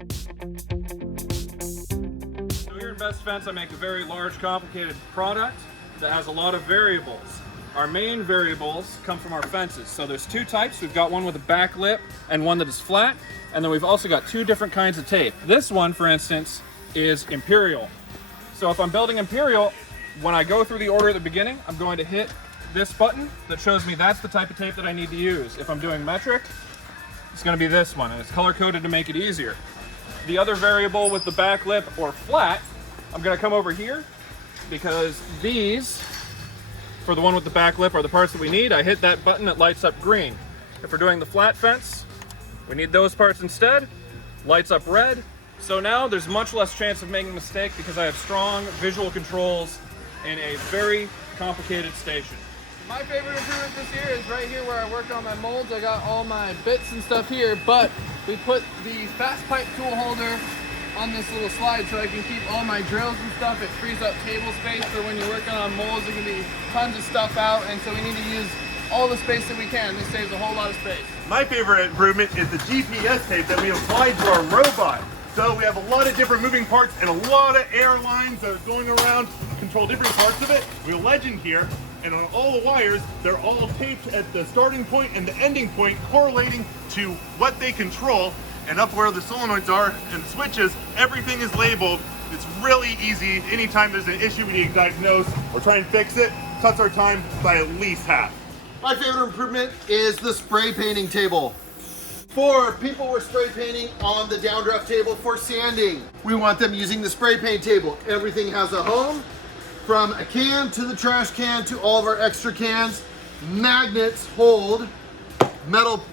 So here in Best Fence, I make a very large, complicated product that has a lot of variables. Our main variables come from our fences. So there's two types. We've got one with a back lip and one that is flat. And then we've also got two different kinds of tape. This one, for instance, is Imperial. So if I'm building Imperial, when I go through the order at the beginning, I'm going to hit this button that shows me that's the type of tape that I need to use. If I'm doing metric, it's going to be this one, and it's color-coded to make it easier. The other variable with the back lip or flat, I'm going to come over here because these, for the one with the back lip, are the parts that we need. I hit that button, it lights up green. If we're doing the flat fence, we need those parts instead. Lights up red. So now there's much less chance of making a mistake because I have strong visual controls in a very complicated station. My favorite improvement this year is right here where I worked on my molds. I got all my bits and stuff here, but we put the fast pipe tool holder on this little slide so I can keep all my drills and stuff. It frees up table space for when you're working on molds. There can be tons of stuff out, and so we need to use all the space that we can. This saves a whole lot of space. My favorite improvement is the GPS tape that we applied to our robot. So we have a lot of different moving parts and a lot of air lines that are going around to control different parts of it. We have a legend here, and on all the wires, they're all taped at the starting point and the ending point, correlating to what they control. And up where the solenoids are and switches, everything is labeled. It's really easy. Anytime there's an issue we need to diagnose or try and fix it, cuts our time by at least half. My favorite improvement is the spray painting table. For people who are spray painting on the downdraft table for sanding, we want them using the spray paint table. Everything has a home, from a can to the trash can to all of our extra cans. Magnets hold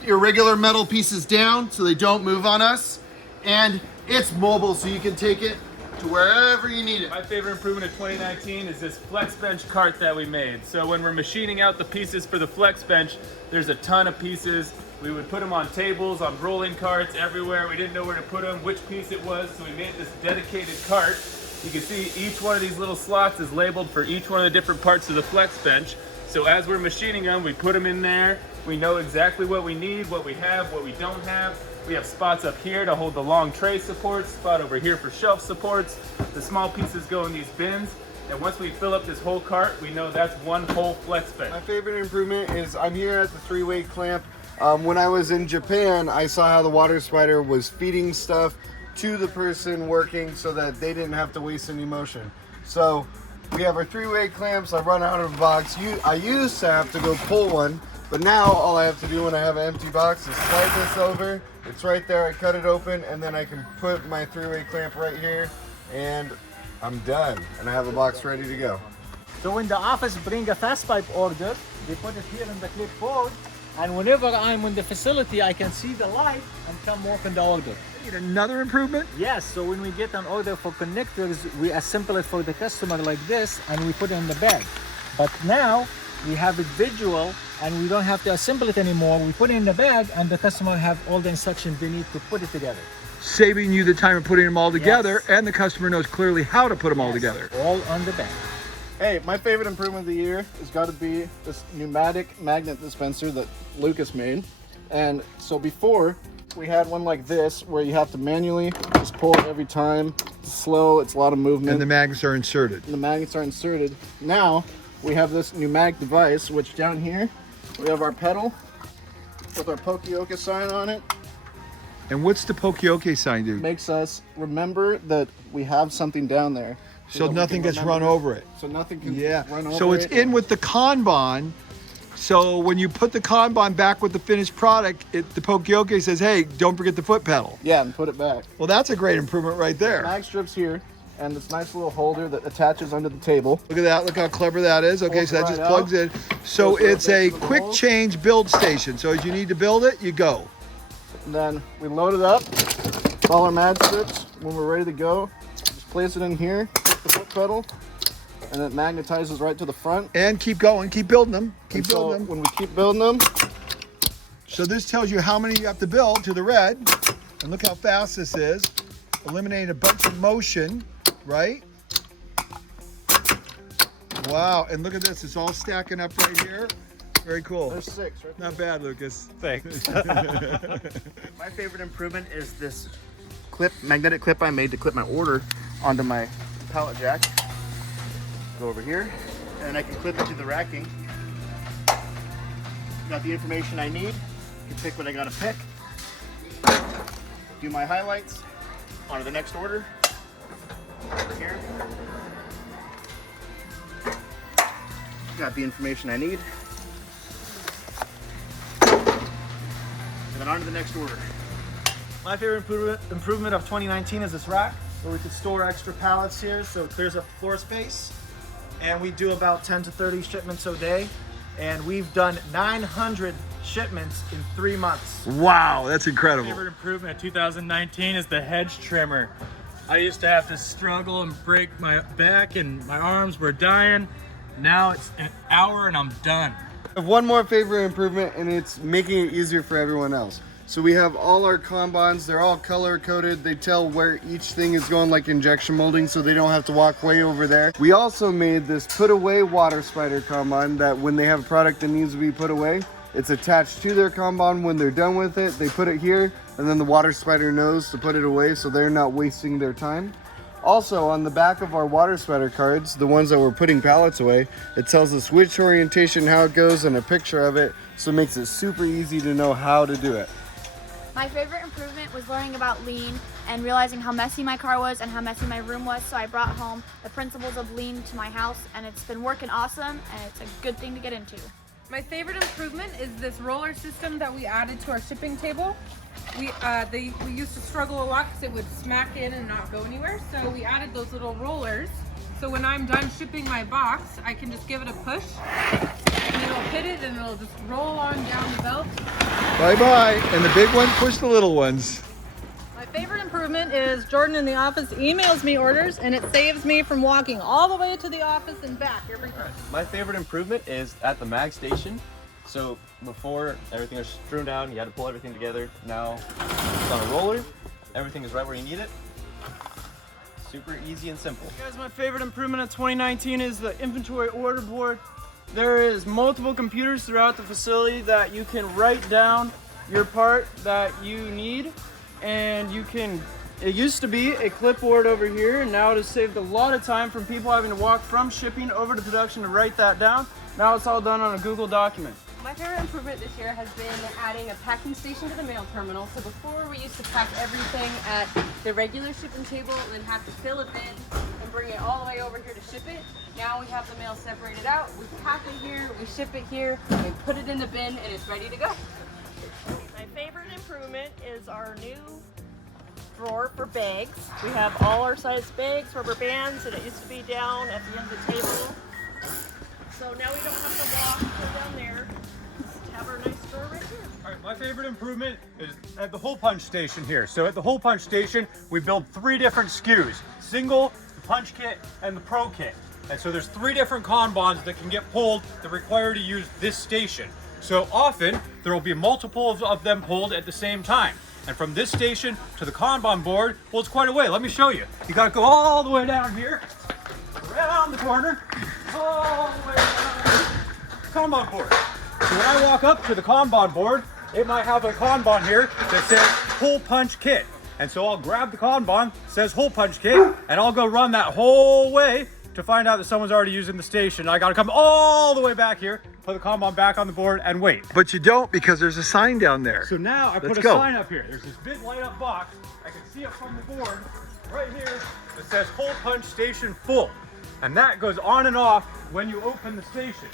irregular metal pieces down so they don't move on us. And it's mobile, so you can take it to wherever you need it. My favorite improvement of 2019 is this flex bench cart that we made. So when we're machining out the pieces for the flex bench, there's a ton of pieces. We would put them on tables, on rolling carts, everywhere. We didn't know where to put them, which piece it was, so we made this dedicated cart. You can see each one of these little slots is labeled for each one of the different parts of the flex bench. So as we're machining them, we put them in there. We know exactly what we need, what we have, what we don't have. We have spots up here to hold the long tray supports, spot over here for shelf supports. The small pieces go in these bins. And once we fill up this whole cart, we know that's one whole flex bench. My favorite improvement is I'm here at the three-way clamp. When I was in Japan, I saw how the water spider was feeding stuff to the person working so that they didn't have to waste any motion. So we have our three-way clamps. I run out of a box. I used to have to go pull one, but now all I have to do when I have an empty box is slide this over. It's right there. I cut it open, and then I can put my three-way clamp right here, and I'm done. And I have a box ready to go. So when the office bring a fast pipe order, they put it here in the clipboard, and whenever I'm in the facility, I can see the light and come open the order. Another improvement? Yes, so when we get an order for connectors, we assemble it for the customer like this, and we put it in the bag. But now, we have it visual, and we don't have to assemble it anymore. We put it in the bag, and the customer have all the instructions they need to put it together. Saving you the time of putting them all together, Yes. and the customer knows clearly how to put them all together. All on the bag. Hey, my favorite improvement of the year has got to be this pneumatic magnet dispenser that Lucas made. And so before, we had one like this where you have to manually just pull it every time. It's slow, it's a lot of movement. And the magnets are inserted. The magnets are inserted. Now, we have this pneumatic device, which down here, we have our pedal with our Pokioka sign on it. And what's the Pokioke sign do? Makes us remember that we have something down there. So that we nothing can gets run remember. over it. So nothing can run over it. So it's in with the Kanban. So when you put the Kanban back with the finished product, the Pokioke says, hey, don't forget the foot pedal. Yeah, and put it back. Well, that's a great improvement right there. Mag strips here, and this nice little holder that attaches under the table. Look at that. Look how clever that is. Okay, Pulls so that right just out. plugs in. So Goes right it's back a to the quick hole. change build station. So as you need to build it, you go. And then we load it up, all our mag strips. When we're ready to go, just place it in here, hit the foot pedal, and it magnetizes right to the front. And keep going. Keep building them. Keep And so building them. when we keep building them, So this tells you how many you have to build to the red. And look how fast this is. Eliminating a bunch of motion, right? Wow, and look at this. It's all stacking up right here. Very cool. there's 6 right there. Not bad, Lucas. Thanks. My favorite improvement is this magnetic clip I made to clip my order onto my pallet jack. Go over here, and I can clip it to the racking. Got the information I need. I can pick what I gotta pick. Do my highlights. On to the next order. Over here. Got the information I need. And then on to the next order. My favorite improvement of 2019 is this rack, where we could store extra pallets here, so it clears up floor space. And we do about 10 to 30 shipments a day. And we've done 900 shipments in 3 months. Wow, that's incredible. Favorite improvement of 2019 is the hedge trimmer. I used to have to struggle and break my back and my arms were dying. Now it's an hour and I'm done. I have one more favorite improvement, and it's making it easier for everyone else. So we have all our Kanbans, they're all color coded. They tell where each thing is going, like injection molding, so they don't have to walk way over there. We also made this put away water spider Kanban that when they have a product that needs to be put away, it's attached to their Kanban. When they're done with it, they put it here, and then the water spider knows to put it away so they're not wasting their time. Also, on the back of our water spider cards, the ones that we're putting pallets away, it tells us which orientation, how it goes, and a picture of it, so it makes it super easy to know how to do it. My favorite improvement was learning about lean and realizing how messy my car was and how messy my room was, so I brought home the principles of lean to my house, and it's been working awesome, and it's a good thing to get into. My favorite improvement is this roller system that we added to our shipping table. We used to struggle a lot because it would smack in and not go anywhere, so we added those little rollers. So when I'm done shipping my box, I can just give it a push, and it'll hit it, and it'll just roll on down the belt. Bye-bye. And the big one, push the little ones. My favorite improvement is Jordan in the office emails me orders, and it saves me from walking all the way to the office and back every time. My favorite improvement is at the mag station. So before, everything was strewn down, you had to pull everything together. Now it's on a roller, everything is right where you need it. Super easy and simple. Guys, my favorite improvement of 2019 is the inventory order board. There is multiple computers throughout the facility that you can write down your part that you need, and you can, it used to be a clipboard over here, and now it has saved a lot of time from people having to walk from shipping over to production to write that down. Now it's all done on a Google document. My favorite improvement this year has been adding a packing station to the mail terminal. So before we used to pack everything at the regular shipping table and then have to fill a bin and bring it all the way over here to ship it. Now we have the mail separated out, we pack it here, we ship it here, we put it in the bin, and it's ready to go. My favorite improvement is our new drawer for bags. We have all our size bags, rubber bands, and it used to be down at the end of the table. So now we don't have to walk go down there. Just have our nice drawer right here. All right, my favorite improvement is at the hole punch station here. So at the hole punch station, we build 3 different SKUs: single, the punch kit, and the pro kit. And so there's 3 different Kanbans that can get pulled that require to use this station. So often there will be multiple of them pulled at the same time. And from this station to the Kanban board, well, it's quite a way. Let me show you. You gotta go all the way down here, around the corner, all the way down the Kanban board. So when I walk up to the Kanban board, it might have a Kanban here that says hole punch kit. And so I'll grab the Kanban, says hole punch kit, and I'll go run that whole way to find out that someone's already using the station. I gotta come all the way back here, put the Kanban back on the board, and wait. But you don't, because there's a sign down there. So now I put a sign up here. There's this big light up box. I can see it from the board right here that says hole punch station full. And that goes on and off when you open the station.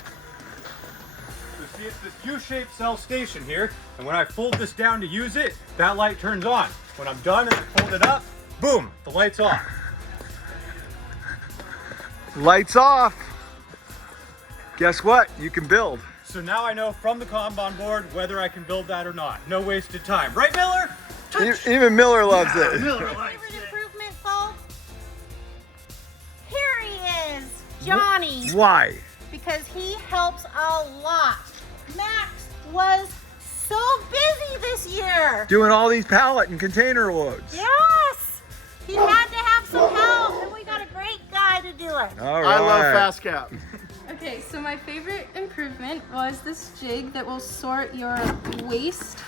So see, it's this U-shaped cell station here. And when I fold this down to use it, that light turns on. When I'm done and I fold it up, boom, the light's off. Lights off. Guess what? You can build. So now I know from the Kanban board whether I can build that or not. No wasted time. Right, Miller? Touch. Even Miller loves it. Miller My likes favorite it. improvement, folks? Here he is, Johnny. Why? Because he helps a lot. Max was so busy this year. Doing all these pallet and container loads. Yes. He had to have some help, and we got a great guy to do it. All right. I love FastCap. Okay, so my favorite improvement was this jig that will sort your waste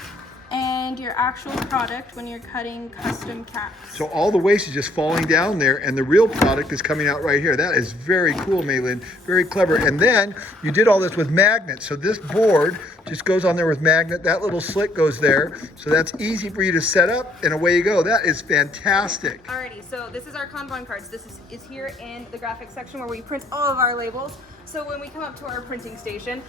and your actual product when you're cutting custom caps. So all the waste is just falling down there and the real product is coming out right here. That is very cool, Maylin. Very clever. And then you did all this with magnets. So this board just goes on there with magnet. That little slit goes there. So that's easy for you to set up and away you go. That is fantastic. Alrighty, so this is our Kanban cards. This is here in the graphics section where we print all of our labels. So when we come up to our printing station,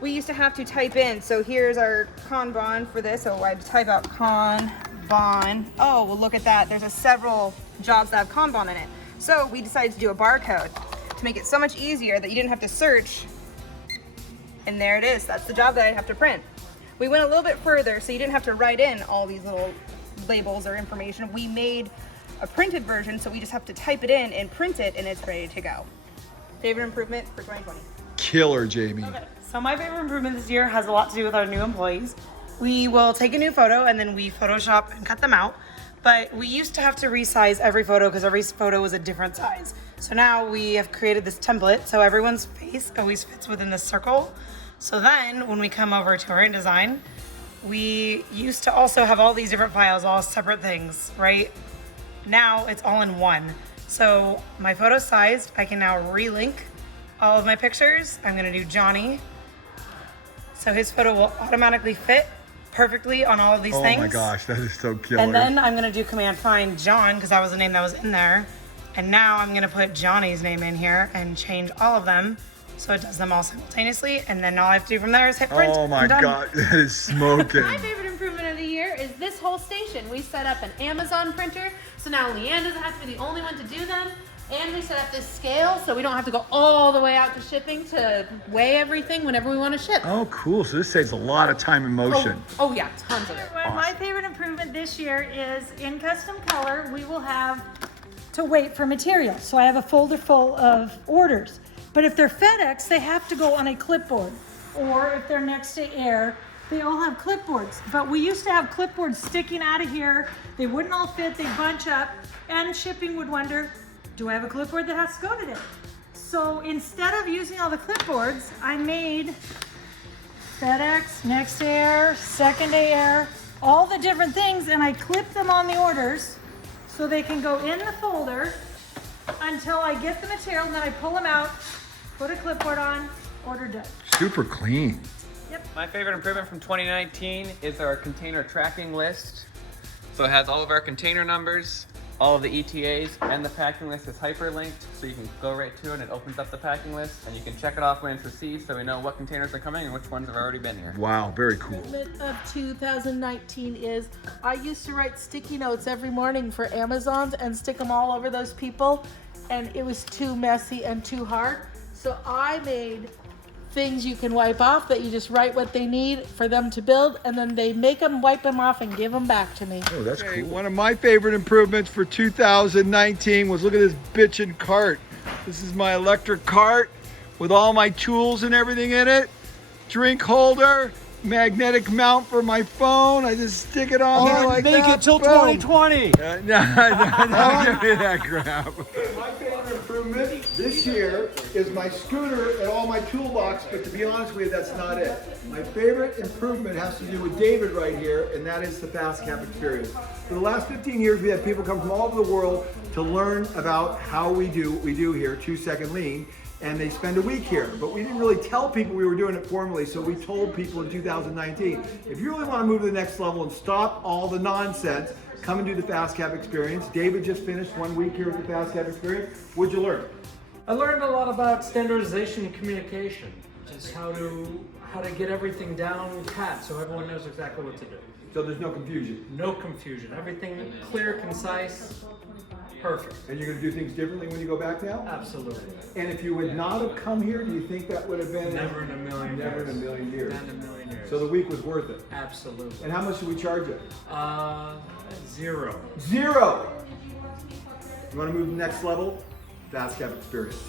we used to have to type in. So here's our Kanban for this. So I type out Kanban. Oh, well look at that. There's several jobs that have Kanban in it. So we decided to do a barcode to make it so much easier that you didn't have to search. And there it is. That's the job that I have to print. We went a little bit further so you didn't have to write in all these little labels or information. We made a printed version, so we just have to type it in and print it, and it's ready to go. Favorite improvement for 2020? Killer, Jamie. Okay, so my favorite improvement this year has a lot to do with our new employees. We will take a new photo and then we Photoshop and cut them out. But we used to have to resize every photo because every photo was a different size. So now we have created this template so everyone's face always fits within this circle. So then when we come over to our InDesign, we used to also have all these different files, all separate things, right? Now it's all in one. So my photo sized, I can now relink all of my pictures. I'm gonna do Johnny. So his photo will automatically fit perfectly on all of these things. Oh my gosh, that is so killer. And then I'm gonna do Command Find John, because that was the name that was in there. And now I'm gonna put Johnny's name in here and change all of them so it does them all simultaneously. And then all I have to do from there is hit print. Oh my God, that is smoking. My favorite improvement of the year is this whole station. We set up an Amazon printer, so now Leanne doesn't have to be the only one to do them. And we set up this scale, so we don't have to go all the way out to shipping to weigh everything whenever we want to ship. Oh, cool. So this saves a lot of time and motion. Oh yeah, tons of it. My favorite improvement this year is in custom color, we will have to wait for material. So I have a folder full of orders. But if they're FedEx, they have to go on a clipboard. Or if they're next to air, they all have clipboards. But we used to have clipboards sticking out of here. They wouldn't all fit, they'd bunch up, and shipping would wonder, do I have a clipboard that has to go today? So instead of using all the clipboards, I made FedEx, next to air, second to air, all the different things, and I clip them on the orders so they can go in the folder until I get the material, and then I pull them out, put a clipboard on, order done. Super clean. My favorite improvement from 2019 is our container tracking list. So it has all of our container numbers, all of the ETAs, and the packing list is hyperlinked, so you can go right to it and it opens up the packing list, and you can check it off when it's received so we know what containers are coming and which ones have already been here. Wow, very cool. Improvement of 2019 is I used to write sticky notes every morning for Amazons and stick them all over those people, and it was too messy and too hard. So I made things you can wipe off that you just write what they need for them to build, and then they make them wipe them off and give them back to me. Oh, that's cool. One of my favorite improvements for 2019 was, look at this bitchin' cart. This is my electric cart with all my tools and everything in it. Drink holder, magnetic mount for my phone. I just stick it on there like that. Make it till Boom. 2020. No, don't give me that crap. My favorite improvement this year is my scooter and all my toolbox, but to be honest with you, that's not it. My favorite improvement has to do with David right here, and that is the FastCap experience. For the last 15 years, we had people come from all over the world to learn about how we do what we do here, 2-second lean, and they spend a week here. But we didn't really tell people we were doing it formally, so we told people in 2019, if you really want to move to the next level and stop all the nonsense, come and do the FastCap experience. David just finished 1 week here at the FastCap experience. What'd you learn? I learned a lot about standardization and communication, just how to get everything down pat so everyone knows exactly what to do. So there's no confusion? No confusion. Everything clear, concise, perfect. And you're going to do things differently when you go back now? Absolutely. And if you would not have come here, do you think that would have been? Never in a million years. Never in a million years. Not in a million years. So the week was worth it? Absolutely. And how much did we charge you? Zero. Zero! You want to move to the next level? FastCap experience.